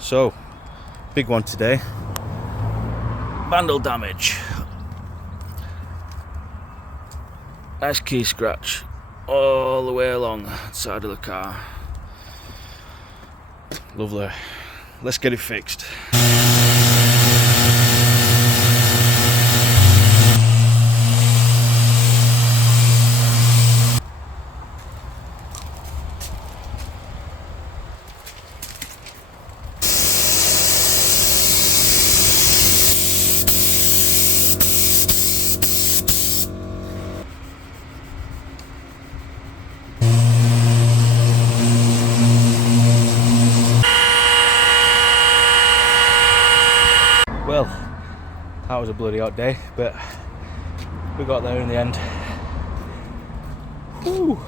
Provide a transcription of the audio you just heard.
So, big one today. Vandal damage. Nice key scratch all the way along the side of the car. Lovely. Let's get it fixed. Well, that was a bloody hot day, but we got there in the end. Woo.